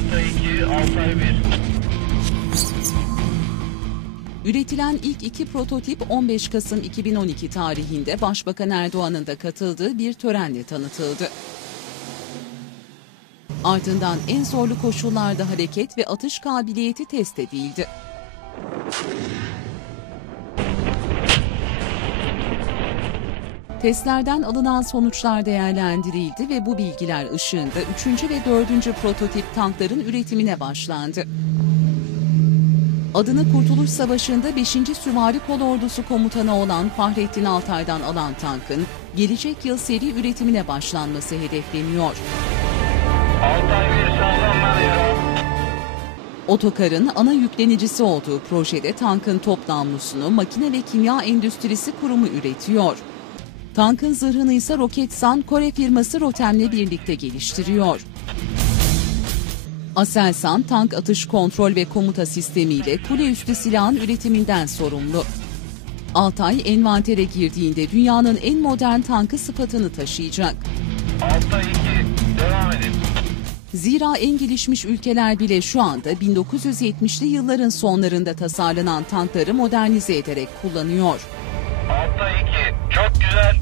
Alta 2, Altay 1. Üretilen ilk iki prototip 15 Kasım 2012 tarihinde Başbakan Erdoğan'ın da katıldığı bir törenle tanıtıldı. Ardından en zorlu koşullarda hareket ve atış kabiliyeti test edildi. Testlerden alınan sonuçlar değerlendirildi ve bu bilgiler ışığında 3. ve 4. prototip tankların üretimine başlandı. Adını Kurtuluş Savaşı'nda 5. Süvari Kolordusu komutanı olan Fahrettin Altay'dan alan tankın gelecek yıl seri üretimine başlanması hedefleniyor. Altay 1, soldan varıyor. Otokar'ın ana yüklenicisi olduğu projede tankın top namlusunu Makine ve Kimya Endüstrisi Kurumu üretiyor. Tankın zırhını ise Roketsan Kore firması Rotem'le birlikte geliştiriyor. Aselsan tank atış kontrol ve komuta sistemiyle kule üstü silahın üretiminden sorumlu. Altay envantere girdiğinde dünyanın en modern tankı sıfatını taşıyacak. Alta 2, devam edin. Zira en gelişmiş ülkeler bile şu anda 1970'li yılların sonlarında tasarlanan tankları modernize ederek kullanıyor. Alta 2, çok güzel.